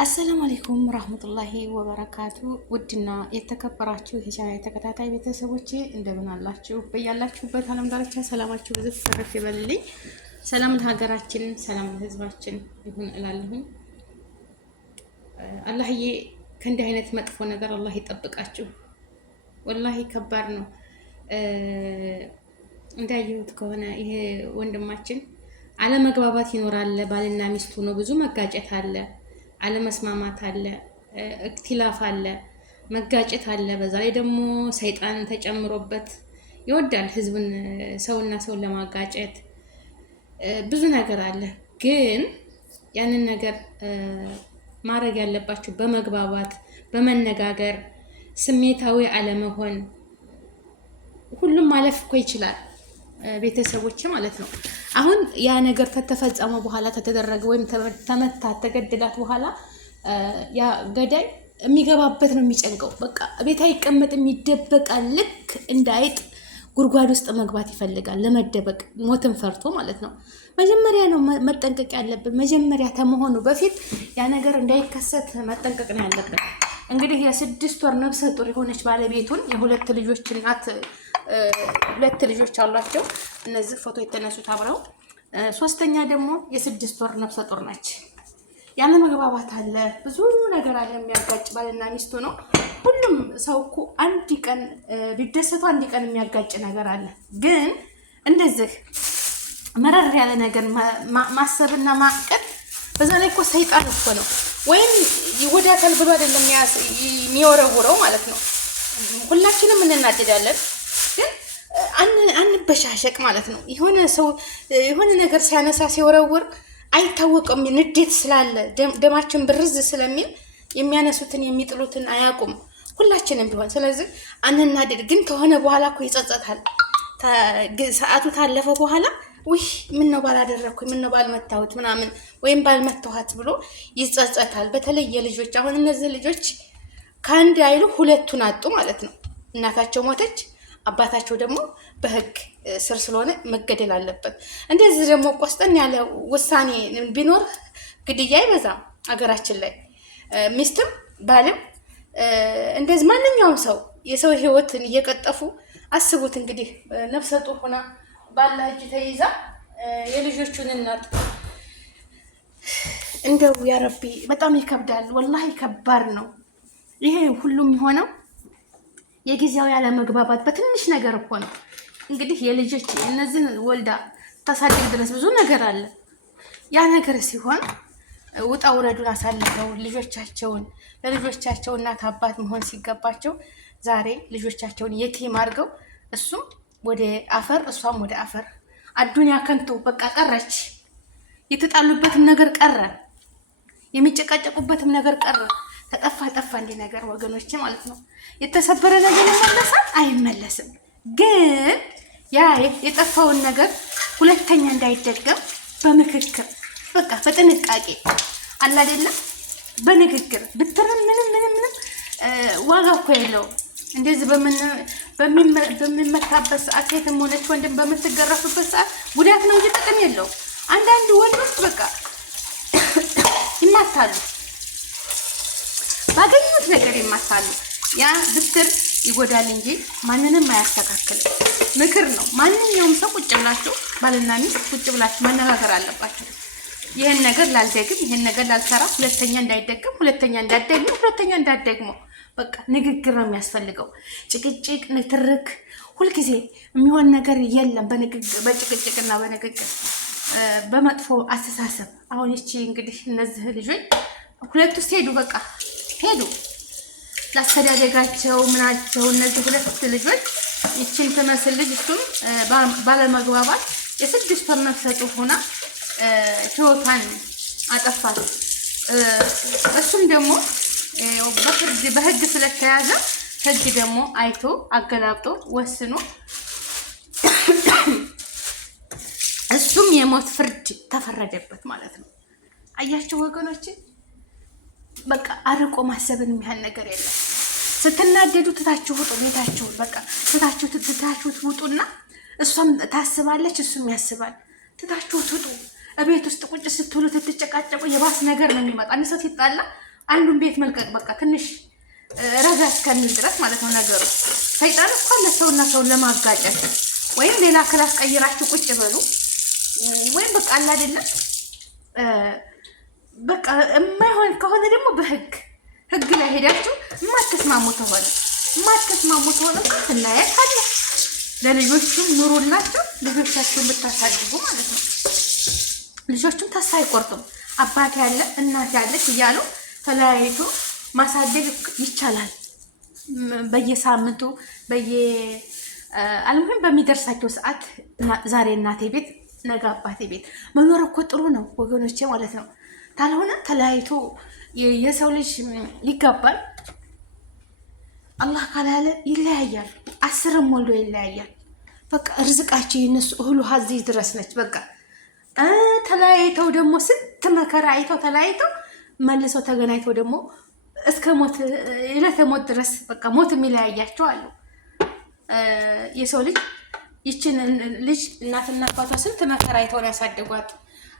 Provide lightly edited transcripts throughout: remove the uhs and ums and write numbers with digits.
አሰላሙ አለይኩም ወራህመቱላሂ ወበረካቱ። ውድና የተከበራችሁ የቻናሌ ተከታታይ ቤተሰቦቼ እንደምን አላችሁ? በያላችሁበት ዓለም ዳርቻ ሰላማችሁ ብዙ ተረፍ ይበልልኝ። ሰላም ለሀገራችን፣ ሰላም ለሕዝባችን ይሁን እላለሁኝ። አላህዬ ከእንዲህ አይነት መጥፎ ነገር አላህ ይጠብቃችሁ። ወላሂ ከባድ ነው። እንዳየሁት ከሆነ ይሄ ወንድማችን አለመግባባት ይኖራል። ባልና ሚስቱ ነው፣ ብዙ መጋጨት አለ፣ አለመስማማት አለ፣ እክትላፍ አለ፣ መጋጨት አለ። በዛ ላይ ደግሞ ሰይጣን ተጨምሮበት ይወዳል ህዝብን፣ ሰውና ሰውን ለማጋጨት ብዙ ነገር አለ። ግን ያንን ነገር ማድረግ ያለባችሁ በመግባባት በመነጋገር፣ ስሜታዊ አለመሆን። ሁሉም ማለፍ እኮ ይችላል ቤተሰቦች ማለት ነው። አሁን ያ ነገር ከተፈጸመ በኋላ ተተደረገ ወይም ተመታ ተገደላት በኋላ ያ ገዳይ የሚገባበት ነው የሚጨንቀው። በቃ ቤት አይቀመጥም፣ ይደበቃል። ልክ እንዳይጥ ጉድጓድ ውስጥ መግባት ይፈልጋል ለመደበቅ፣ ሞትን ፈርቶ ማለት ነው። መጀመሪያ ነው መጠንቀቅ ያለብን። መጀመሪያ ከመሆኑ በፊት ያ ነገር እንዳይከሰት መጠንቀቅ ነው ያለብን። እንግዲህ የ6 ወር ነፍሰ ጡር የሆነች ባለቤቱን የሁለት ልጆች እናት፣ 2 ልጆች አሏቸው። እነዚህ ፎቶ የተነሱት አብረው። ሶስተኛ ደግሞ የ6 ወር ነፍሰ ጡር ነች። ያለ መግባባት አለ፣ ብዙ ነገር አለ። የሚያጋጭ ባልና ሚስቱ ነው። ሁሉም ሰው እኮ አንድ ቀን ቢደሰቱ አንድ ቀን የሚያጋጭ ነገር አለ። ግን እንደዚህ መረር ያለ ነገር ማሰብና ማቀድ፣ በዛ ላይ እኮ ሰይጣን እኮ ነው። ወይም ይወዳታል ብሎ አይደለም የሚወረውረው ማለት ነው። ሁላችንም እንናደዳለን፣ ግን አንበሻሸቅ ማለት ነው። የሆነ ሰው የሆነ ነገር ሲያነሳ ሲወረውር አይታወቅም። ንዴት ስላለ ደማችን ብርዝ ስለሚል የሚያነሱትን የሚጥሉትን አያውቁም፣ ሁላችንም ቢሆን። ስለዚህ አንናደድ። ግን ከሆነ በኋላ እኮ ይጸጸታል። ሰዓቱ ታለፈ በኋላ ውይ ምን ነው ባላደረኩኝ፣ ምን ነው ባልመታሁት ምናምን ወይም ባልመታኋት ብሎ ይጸጸታል። በተለይ የልጆች አሁን እነዚህ ልጆች ከአንድ አይሉ 2ቱን አጡ ማለት ነው። እናታቸው ሞተች፣ አባታቸው ደግሞ በህግ ስር ስለሆነ መገደል አለበት። እንደዚህ ደግሞ ቆስጠን ያለ ውሳኔ ቢኖር ግድያ አይበዛም አገራችን ላይ። ሚስትም ባልም እንደዚህ ማንኛውም ሰው የሰው ህይወትን እየቀጠፉ አስቡት። እንግዲህ ነፍሰ ጡር ሆና ባላ እጅ ተይዛ የልጆቹን እናት እንደው ያ ረቢ በጣም ይከብዳል። ወላሂ ከባድ ነው ይሄ ሁሉም የሆነው የጊዜያዊ ያለ መግባባት በትንሽ ነገር እኮ ነው። እንግዲህ የልጆች እነዚህን ወልዳ ታሳድግ ድረስ ብዙ ነገር አለ። ያ ነገር ሲሆን ውጣ ውረዱን አሳልፈው ልጆቻቸውን ለልጆቻቸው እናት አባት መሆን ሲገባቸው ዛሬ ልጆቻቸውን የቲም አድርገው እሱም ወደ አፈር እሷም ወደ አፈር፣ አዱንያ ከንቱ በቃ ቀረች። የተጣሉበትም ነገር ቀረ፣ የሚጨቃጨቁበትም ነገር ቀረ። ጠፋ እንዲህ ነገር ወገኖች ማለት ነው። የተሰበረ ነገር ይመለሳል አይመለስም። ግን ያ የጠፋውን ነገር ሁለተኛ እንዳይደገም በምክክር በቃ በጥንቃቄ አለ አይደለም፣ በንግግር ብትርም ምንም ዋጋ እኮ የለውም። እንደዚህ በሚመታበት ሰዓት ሴትም ሆነች ወንድም በምትገረፍበት ሰዓት ጉዳት ነው እንጂ ጥቅም የለውም። አንዳንድ ወንዶች በቃ ይማታሉ፣ ባገኙት ነገር ይማታሉ። ያ ብትር ይጎዳል እንጂ ማንንም አያስተካክልም። ምክር ነው። ማንኛውም ሰው ቁጭ ብላችሁ ባልና ሚስት ቁጭ ብላችሁ መነጋገር አለባችሁ። ይሄን ነገር ላልደግም፣ ይሄን ነገር ላልሰራ፣ ሁለተኛ እንዳይደግም፣ ሁለተኛ እንዳትደግም፣ ሁለተኛ እንዳትደግሞ። በቃ ንግግር ነው የሚያስፈልገው። ጭቅጭቅ፣ ንትርክ ሁልጊዜ የሚሆን ነገር የለም። በጭቅጭቅና በንግግር በመጥፎ አስተሳሰብ። አሁን ይቺ እንግዲህ እነዚህ ልጆች 2 ውስጥ ሄዱ፣ በቃ ሄዱ ላስተዳደጋቸው ምናቸው። እነዚህ 2 ልጆች ይቺን ትመስል ልጅ እሱም ባለመግባባት የ6 ወር ነፍሰ ጡር ሆና ህይወቷን አጠፋት። እሱም ደግሞ በህግ ስለተያዘ ህግ ደግሞ አይቶ አገላብጦ ወስኖ እሱም የሞት ፍርድ ተፈረደበት ማለት ነው። አያችሁ ወገኖች፣ በቃ አርቆ ማሰብን የሚያህል ነገር የለም። ስትናደዱ ትታችሁ ውጡ ቤታችሁን። በቃ ትታችሁ ውጡና እሷም ታስባለች፣ እሱም ያስባል። ትታችሁ ውጡ። ቤት ውስጥ ቁጭ ስትሉ ትጨቃጨቁ የባስ ነገር ነው የሚመጣ። አንድ ሰው ሲጣላ አንዱን ቤት መልቀቅ በቃ ትንሽ ረጋ እስከሚል ድረስ ማለት ነው ነገሩ። ሰይጣን እኮ ለሰውና ሰውን ለማጋጨት ወይም ሌላ ክላስ ቀይራችሁ ቁጭ በሉ ወይም በቃ አለ አይደለም በቃ የማይሆን ከሆነ ደግሞ በህግ ላይ ሄዳችሁ የማትስማሙ ከሆነ ትለያየት አለ። ለልጆቹም ኑሩላቸው፣ ልጆቻችሁን ብታሳድጉ ማለት ነው። ልጆቹም ተስፋ አይቆርጡም። አባት ያለ እናት ያለች እያሉ ተለያይቶ ማሳደግ ይቻላል። በየሳምንቱ አልሙሂም በሚደርሳቸው ሰዓት ዛሬ እናቴ ቤት ነገ አባቴ ቤት መኖር እኮ ጥሩ ነው ወገኖቼ ማለት ነው። ካልሆነ ተለያይቶ የሰው ልጅ ይጋባል፣ አላህ ካላለ ይለያያል። 10ም ወልዶ ይለያያል። በቃ እርዝቃቸው የነሱ እህሉ ሀዚህ ድረስ ነች። በቃ ተለያይተው ደግሞ ስንት መከራ አይተው ተለያይተው መልሰው ተገናኝተው ደግሞ እስከ ሞት ዕለተ ሞት ድረስ በቃ ሞት የሚለያያቸው አሉ። የሰው ልጅ ይችን ልጅ እናትና አባቷ ስንት መከራ አይተው ነው ያሳደጓት።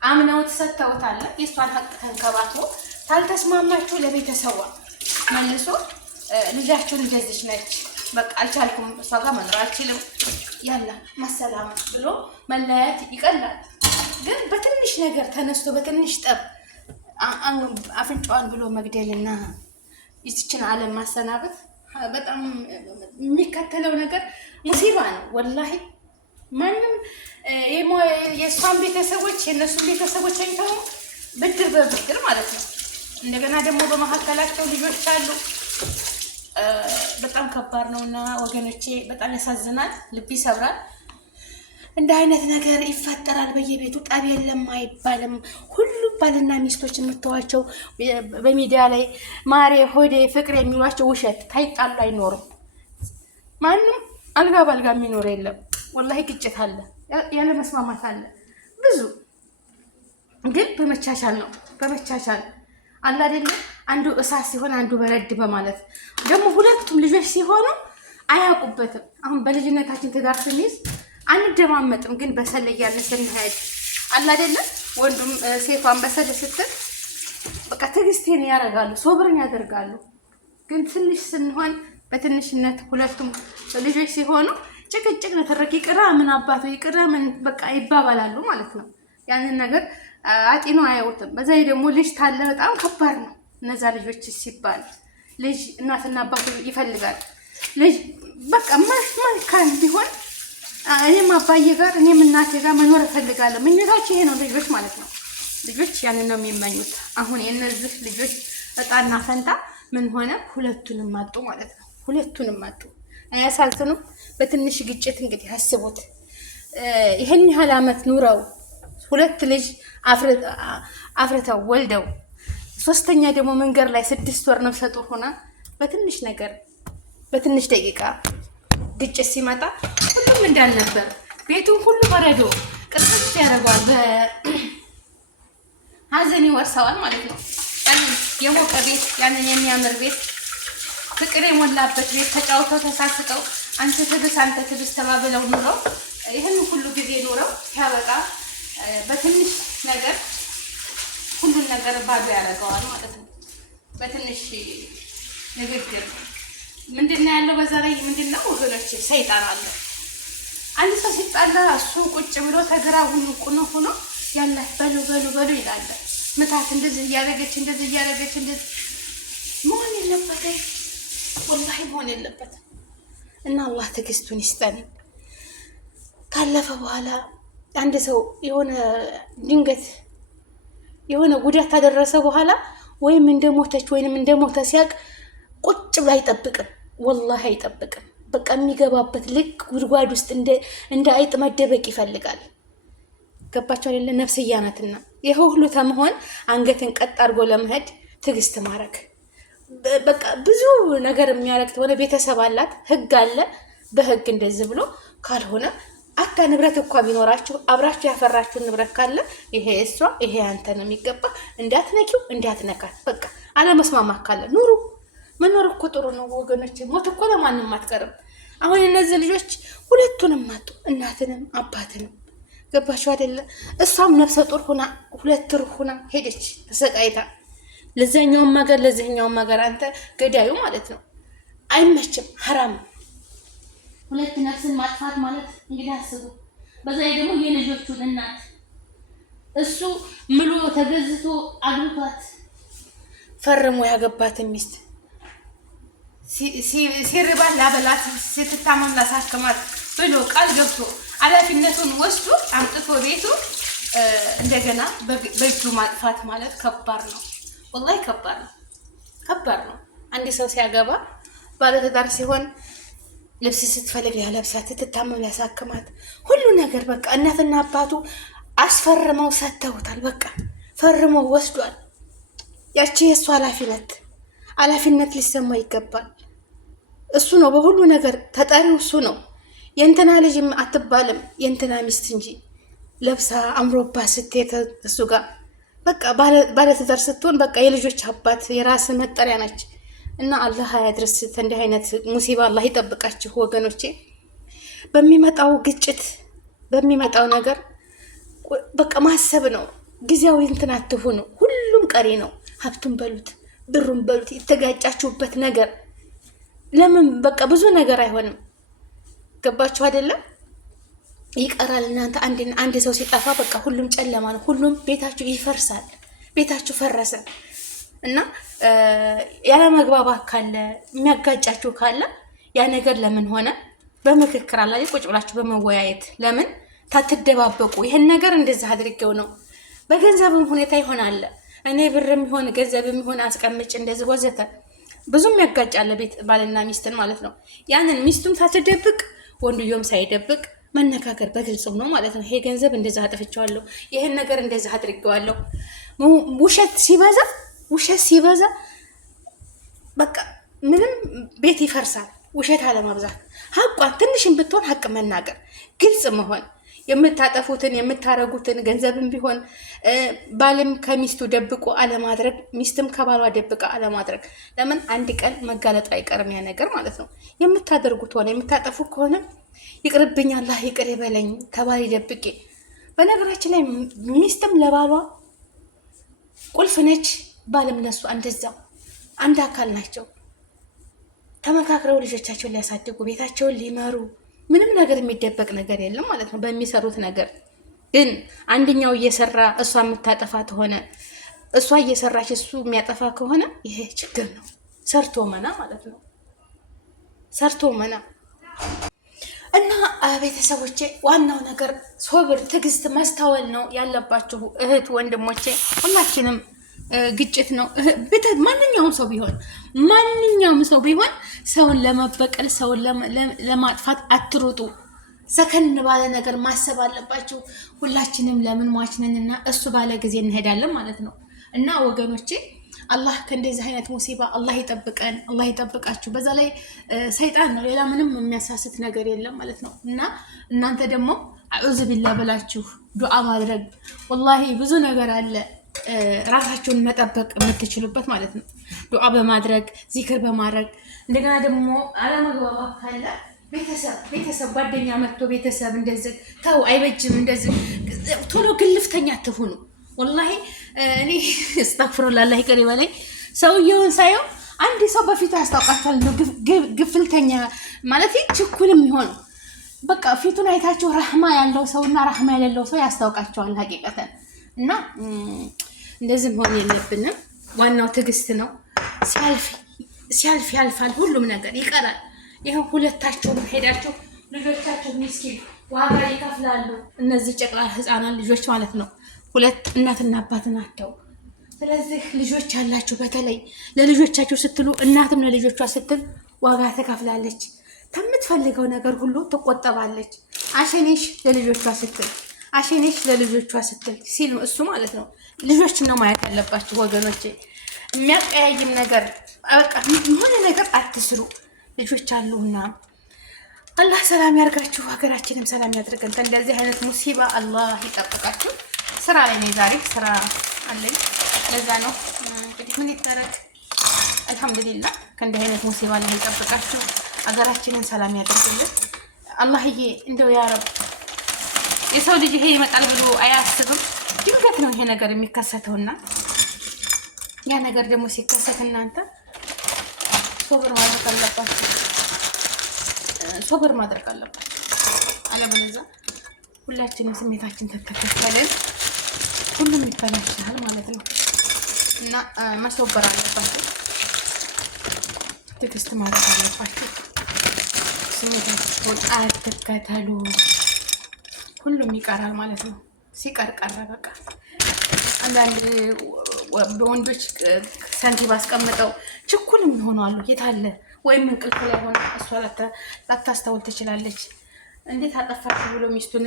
አምነውት ሰጥተውታል። የእሷን ሀቅ ተንከባክቦ ካልተስማማችሁ ለቤተሰቧ መልሶ ልጃችሁን እንደዚች ነች በቃ አልቻልኩም፣ እሷ ጋር መኖር አልችልም፣ ያላ ማሰላማ ብሎ መለያየት ይቀላል። ግን በትንሽ ነገር ተነስቶ በትንሽ ጠብ አፍንጫዋን ብሎ መግደልና ይችን ዓለም ማሰናበት በጣም የሚከተለው ነገር ሙሲባ ነው ወላሂ። ማንም የእሷን ቤተሰቦች የእነሱን ቤተሰቦች አይተው ብድር በብድር ማለት ነው። እንደገና ደግሞ በመካከላቸው ልጆች አሉ። በጣም ከባድ ነው እና ወገኖቼ በጣም ያሳዝናል፣ ልብ ይሰብራል። እንደ አይነት ነገር ይፈጠራል በየቤቱ። ጠብ የለም አይባልም። ሁሉም ባልና ሚስቶች የምትዋቸው በሚዲያ ላይ ማሬ ሆዴ ፍቅር የሚሏቸው ውሸት፣ ታይጣሉ አይኖርም። ማንም አልጋ ባልጋ የሚኖር የለም። ወላሂ ግጭት አለ፣ ያለ መስማማት አለ ብዙ። ግን በመቻቻል ነው በመቻቻል አለ አይደለም። አንዱ እሳት ሲሆን አንዱ በረድ በማለት ደግሞ ሁለቱም ልጆች ሲሆኑ አያውቁበትም። አሁን በልጅነታችን ትዳር ስንይዝ አንደማመጥም፣ ግን በሰል እያልን ስንሄድ አለ አይደለም። ወንዱም ሴቷን በሰል ስትል በቃ ትዕግስቴን ያደርጋሉ፣ ሶብርን ያደርጋሉ። ግን ትንሽ ስንሆን በትንሽነት ሁለቱም ልጆች ሲሆኑ ጭቅጭቅ ነተረክ ይቅራ ምን አባቱ ይቅራ ምን በቃ ይባባላሉ ማለት ነው። ያንን ነገር አጢኖ አያዩትም። በዛ ደግሞ ልጅ ታለ በጣም ከባድ ነው። እነዛ ልጆች ሲባል ልጅ እናትና አባቱ ይፈልጋል። ልጅ በቃ መልካም ቢሆን እኔም አባዬ ጋር እኔም እናቴ ጋር መኖር እፈልጋለሁ። ምኞታቸው ይሄ ነው ልጆች ማለት ነው። ልጆች ያንን ነው የሚመኙት። አሁን የእነዚህ ልጆች እጣና ፈንታ ምን ሆነ? ሁለቱንም አጡ ማለት ነው። ሁለቱንም አጡ። አያሳዝኑም? በትንሽ ግጭት እንግዲህ አስቡት። ይሄን ያህል ዓመት ኑረው ሁለት ልጅ አፍርተው ወልደው ሶስተኛ ደግሞ መንገድ ላይ 6 ወር ነፍሰ ጡር ሆና በትንሽ ነገር በትንሽ ደቂቃ ግጭት ሲመጣ ሁሉም እንዳልነበር ቤቱ ሁሉ በረዶ ቅጥቅጥ ያደርገዋል። በሀዘን ይወርሰዋል ማለት ነው። ያንን የሞቀ ቤት ያንን የሚያምር ቤት ፍቅር የሞላበት ቤት ተጫውተው ተሳስቀው አንተ ትብስ ተባብለው ኑረው ይህን ሁሉ ጊዜ ኑረው ሲያበቃ በትንሽ ነገር ሁሉን ነገር ባዶ ያደርገዋል ማለት ነው። በትንሽ ንግግር ምንድነው ያለው? በዛ ላይ ምንድነው ወገኖች? ሰይጣን አለ። አንድ ሰው ሲጣላ እሱ ቁጭ ብሎ ተግራ ሆኖ ያለ በሉ ይላል። ምታት እንደዚህ እያደረገች እንደዚህ መሆን የለበትም ወላሂ መሆን የለበትም። እና አላህ ትዕግስቱን ይስጠን። ካለፈ በኋላ አንድ ሰው የሆነ ድንገት የሆነ ጉዳት ካደረሰ በኋላ ወይም እንደሞተች ወይንም እንደሞተ ሲያቅ ቁጭ ብሎ አይጠብቅም፣ ወላሂ አይጠብቅም። በቃ የሚገባበት ልክ ጉድጓድ ውስጥ እንደ አይጥ መደበቅ ይፈልጋል። ገባቸው አይደለ? ነፍስያ ናትና ይሄ ሁሉ ተመሆን አንገትን ቀጥ አድርጎ ለመሄድ ትዕግስት ማድረግ በቃ ብዙ ነገር የሚያረግ ተሆነ ቤተሰብ አላት፣ ህግ አለ። በህግ እንደዚህ ብሎ ካልሆነ አታ ንብረት እንኳ ቢኖራችሁ አብራችሁ ያፈራችሁ ንብረት ካለ ይሄ እሷ ይሄ አንተ ነው የሚገባ፣ እንዳትነኪው እንዳትነካት። በቃ አለመስማማት ካለ ኑሩ። መኖር እኮ ጥሩ ነው ወገኖች። ሞት እኮ ለማንም አትቀርም። አሁን እነዚህ ልጆች ሁለቱንም አጡ፣ እናትንም አባትንም። ገባችሁ አይደለ? እሷም ነፍሰ ጡር ሆና 2 ወር ሆና ሄደች ተሰቃይታ። ለዛኛውም ሀገር ለዚህኛውም ሀገር አንተ ገዳዩ ማለት ነው። አይመችም፣ ሐራም። ሁለት ነፍስን ማጥፋት ማለት እንግዲህ አስቡ። በዛ ላይ ደግሞ የልጆቹን እናት እሱ ምሎ ተገዝቶ አግብቷት ፈርሞ ያገባትን ሚስት ሲርባት ላበላት ስትታመም ላሳክማት ብሎ ቃል ገብቶ ኃላፊነቱን ወስዶ አምጥቶ ቤቱ እንደገና በእጁ ማጥፋት ማለት ከባድ ነው። ወላሂ ከባድ ነው፣ ከባድ ነው። አንድ ሰው ሲያገባ ባለትዳር ሲሆን ልብስ ስትፈልግ ያለብሳት፣ ስትታመም ያሳክማት፣ ሁሉ ነገር በቃ እናትና አባቱ አስፈርመው ሰጥተውታል። በቃ ፈርመው ወስዷል። ያቺ የእሱ ኃላፊነት ሊሰማ ይገባል። እሱ ነው በሁሉ ነገር ተጠሪው፣ እሱ ነው። የእንትና ልጅም አትባልም የእንትና ሚስት እንጂ ለብሳ አምሮባት ስትሄድ እሱ ጋር በቃ ባለትዳር ስትሆን በቃ የልጆች አባት የራስ መጠሪያ ነች። እና አላህ አያድርስ። እንዲህ አይነት ሙሲባ አላህ ይጠብቃችሁ ወገኖቼ። በሚመጣው ግጭት በሚመጣው ነገር በቃ ማሰብ ነው። ጊዜያዊ እንትን አትሁኑ። ሁሉም ቀሪ ነው። ሀብቱን በሉት ብሩን በሉት የተጋጫችሁበት ነገር ለምን በቃ ብዙ ነገር አይሆንም። ገባችሁ አይደለም? ይቀራል። እናንተ አንድ ሰው ሲጠፋ በቃ ሁሉም ጨለማ ነው። ሁሉም ቤታችሁ ይፈርሳል። ቤታችሁ ፈረሰ እና ያለ መግባባት ካለ የሚያጋጫችሁ ካለ ያ ነገር ለምን ሆነ በምክክር አላለ ቁጭ ብላችሁ በመወያየት ለምን ታትደባበቁ? ይሄን ነገር እንደዛ አድርገው ነው። በገንዘብም ሁኔታ ይሆናል። እኔ ብርም ይሆን ገንዘብም ይሆን አስቀምጭ እንደዚህ ወዘተ ብዙም ያጋጫለ ቤት ባልና ሚስትን ማለት ነው። ያንን ሚስቱም ሳትደብቅ ወንድዮም ሳይደብቅ መነጋገር በግልጽ ነው ማለት ነው። ይሄ ገንዘብ እንደዛ አጥፍቻለሁ፣ ይሄን ነገር እንደዛ አድርጌዋለሁ። ውሸት ሲበዛ በቃ ምንም ቤት ይፈርሳል። ውሸት አለማብዛት፣ ሀቋን ትንሽም ብትሆን ሀቅ መናገር፣ ግልጽ መሆን፣ የምታጠፉትን የምታረጉትን ገንዘብም ቢሆን ባልም ከሚስቱ ደብቆ አለማድረግ፣ ሚስትም ከባሏ ደብቃ አለማድረግ። ለምን አንድ ቀን መጋለጡ አይቀርም ያ ነገር ማለት ነው። የምታደርጉት ሆነ የምታጠፉ ከሆነ ይቅርብኝ አላህ ይቅር ይበለኝ ተባሪ ደብቄ። በነገራችን ላይ ሚስትም ለባሏ ቁልፍ ነች፣ ባልም ለሱ እንደዛው አንድ አካል ናቸው። ተመካክረው ልጆቻቸውን ሊያሳድጉ ቤታቸውን ሊመሩ ምንም ነገር የሚደበቅ ነገር የለም ማለት ነው በሚሰሩት ነገር። ግን አንደኛው እየሰራ እሷ የምታጠፋ ከሆነ እሷ እየሰራች እሱ የሚያጠፋ ከሆነ ይሄ ችግር ነው። ሰርቶ መና ማለት ነው፣ ሰርቶ መና። እና ቤተሰቦቼ ዋናው ነገር ሶብር፣ ትዕግስት፣ ማስተዋል ነው ያለባችሁ እህት ወንድሞቼ። ሁላችንም ግጭት ነው ማንኛውም ሰው ቢሆን ሰውን ለመበቀል ሰውን ለማጥፋት አትሩጡ። ሰከን ባለ ነገር ማሰብ አለባችሁ። ሁላችንም ለምን ሟችነንና እሱ ባለ ጊዜ እንሄዳለን ማለት ነው። እና ወገኖቼ አላህ ከእንደዚህ አይነት ሙሲባ አላህ ይጠብቀን፣ አላህ ይጠብቃችሁ። በዛ ላይ ሰይጣን ነው፣ ሌላ ምንም የሚያሳስት ነገር የለም ማለት ነው። እና እናንተ ደግሞ አዑዙ ቢላ ብላችሁ ዱዓ ማድረግ ወላሂ ብዙ ነገር አለ ራሳችሁን መጠበቅ የምትችሉበት ማለት ነው። ዱዓ በማድረግ ዚክር በማድረግ እንደገና ደግሞ አለመግባባት ካለ ቤተሰብ ጓደኛ መጥቶ ቤተሰብ እንደዚህ ተው አይበጅም፣ እንደዚህ ቶሎ ግልፍተኛ አትሁኑ። ወላሂ እኔ አስተግፍሩላህ አላህ ይቅር ይበለኝ። ሰውየውን ሳየው አንድ ሰው በፊቱ ያስታውቃችኋል። ግፍልተኛ ማለት ችኩል የሚሆነው በቃ ፊቱን አይታችሁ ረህማ ያለው ሰውና ረህማ የሌለው ሰው ያስታውቃቸዋል ሀቂቀተን። እና እንደዚህ መሆን የለብንም። ዋናው ትዕግስት ነው። ሲያልፍ ያልፋል፣ ሁሉም ነገር ይቀራል። ይኸው ሁለታችሁም ሄዳችሁ ልጆቻችሁ ምስኪን ዋጋ ይከፍላሉ። እነዚህ ጨቅላ ህፃናት ልጆች ማለት ነው፣ ሁለት እናትና አባትን አተው። ስለዚህ ልጆች ያላችሁ በተለይ ለልጆቻችሁ ስትሉ፣ እናትም ለልጆቿ ስትል ዋጋ ትከፍላለች። ከምትፈልገው ነገር ሁሉ ትቆጠባለች። አሸኔሽ ለልጆቿ ስትል ሲል እሱ ማለት ነው። ልጆችን ነው ማየት ያለባችሁ ወገኖቼ። የሚያቀያይም ነገር በቃ የሆነ ነገር አትስሩ። ልጆች አሉና አላህ ሰላም ያርጋችሁ፣ ሀገራችንም ሰላም ያድርገን። እንደዚህ አይነት ሙሲባ አላህ ይጠብቃችሁ። ስራ ላይ ነኝ ዛሬ፣ ስራ አለኝ። ለዛ ነው እንግዲህ ምን ይደረግ። አልሐምዱሊላህ ከእንዲህ አይነት ሙሲባ ላይ ይጠብቃችሁ፣ ሀገራችንን ሰላም ያድርግልን። አላህዬ እንደው ያ ረብ የሰው ልጅ ይሄ ይመጣል ብሎ አያስብም። ድንገት ነው ይሄ ነገር የሚከሰተውና ያ ነገር ደግሞ ሲከሰት እናንተ ሶብር ማድረግ አለባችሁ። ሶብር ማድረግ አለባችሁ። አለበለዚያ ሁላችንም ስሜታችን ተከተለን ሁሉም ይበላሻል ማለት ነው። እና መሶበር አለባችሁ። ትዕግስት ማድረግ አለባችሁ። ስሜታችሁን አትከተሉ። ሁሉም ይቀራል ማለት ነው። ሲቀር ቀረ በቃ። አንዳንድ በወንዶች ሳንቲም አስቀምጠው ችኩል የሚሆኑ አሉ። የት አለ ወይም እንቅልፍ ላይ ሆነ እሷ ላታስተውል ትችላለች። እንዴት አጠፋች ብሎ ሚስቱን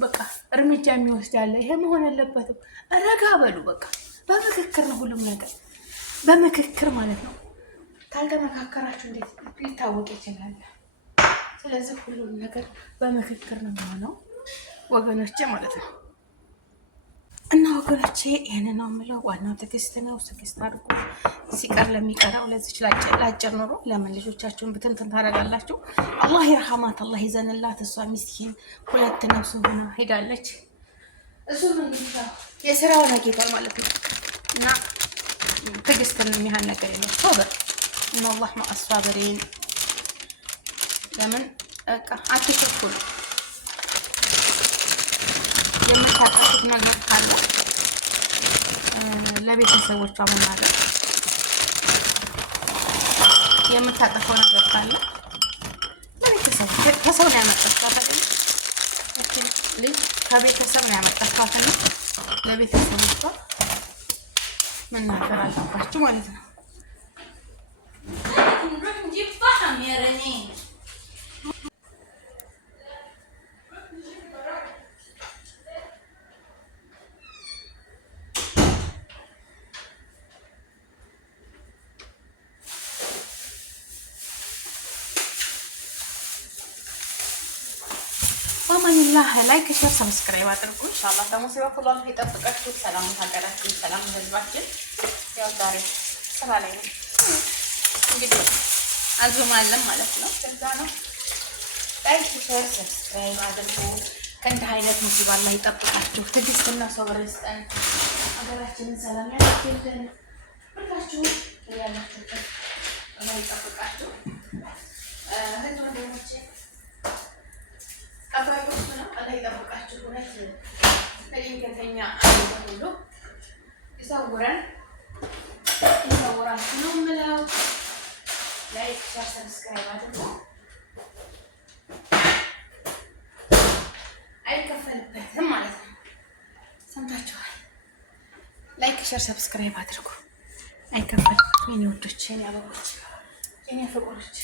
በቃ እርምጃ የሚወስድ ያለ። ይሄ መሆን የለበትም። ረጋ በሉ በቃ። በምክክር ነው ሁሉም ነገር፣ በምክክር ማለት ነው። ካልተመካከራችሁ እንዴት ሊታወቅ ይችላል? ስለዚህ ሁሉም ነገር በምክክር ነው የሚሆነው ወገኖቼ ማለት ነው። እና ወገኖቼ ይሄንን ነው የምለው። ዋናው ትዕግስት ነው። ትዕግስት አድርጉ። ሲቀር ለሚቀረው ለዚች ላጭር ኑሮ ለምን ልጆቻችሁን ብትንትን ታደርጋላችሁ? አላህ ይርሐማት፣ አላህ ይዘንላት። እሷ ሚስኪን 2 ነፍስ ሆና ሄዳለች። እሱ ምን የስራውን አግኝቷል ማለት ነው። እና ትዕግስትን የሚያህል ነገር የለም። ሶብር እና አላህ ማአሷብሪን። ለምን በቃ አትቸኩሉ። የምታጠፉት ነገር ካለ ለቤተሰቦቿ መናገር። የምታጠፈው ነገር ካለ ለቤተሰቦቿ። ከሰው ነው ያመጣችኋት አይደል? ልጅ ከቤተሰብ ነው ያመጣችኋትና ለቤተሰቦቿ መናገር አለባችሁ ማለት ነው። በማንላህ ላይክ ሼር ሰብስክራይብ አድርጉ። ኢንሻአላህ ከሙሲባ ሁሉ አላህ ይጠብቃችሁ። ሰላም ሀገራችን፣ ሰላም ህዝባችን። ያው ዛሬ ስራ ላይ ነው እንግዲህ አዙማለን ማለት ነው። ከዛ ነው ላይክ ሼር ሰብስክራይብ አድርጉ። ከእንዲህ አይነት ሙሲባ አላህ ይጠብቃችሁ። ትዕግስትና ሶብር ይስጠን። ሀገራችንን ሰላም ያድርግልን። ሁላችሁ ያላችሁበት አላህ ይጠብቃችሁ። እህት ወንድሞቼ አባቶች ነው አላህ ይጠብቃችሁ። እውነት ለድንገተኛ አደጋ ሁሉ ይሰውራችሁ ነው የምለው። ላይክ ሼር ሰብስክራይብ አድርጉ። አይከፈልበትም ማለት ነው። ሰምታችኋል። ላይክ ሼር ሰብስክራይብ አድርጉ። አይከፈልበትም። የኔ ወዶች፣ የኔ አበቦች፣ የኔ ፍቅሮች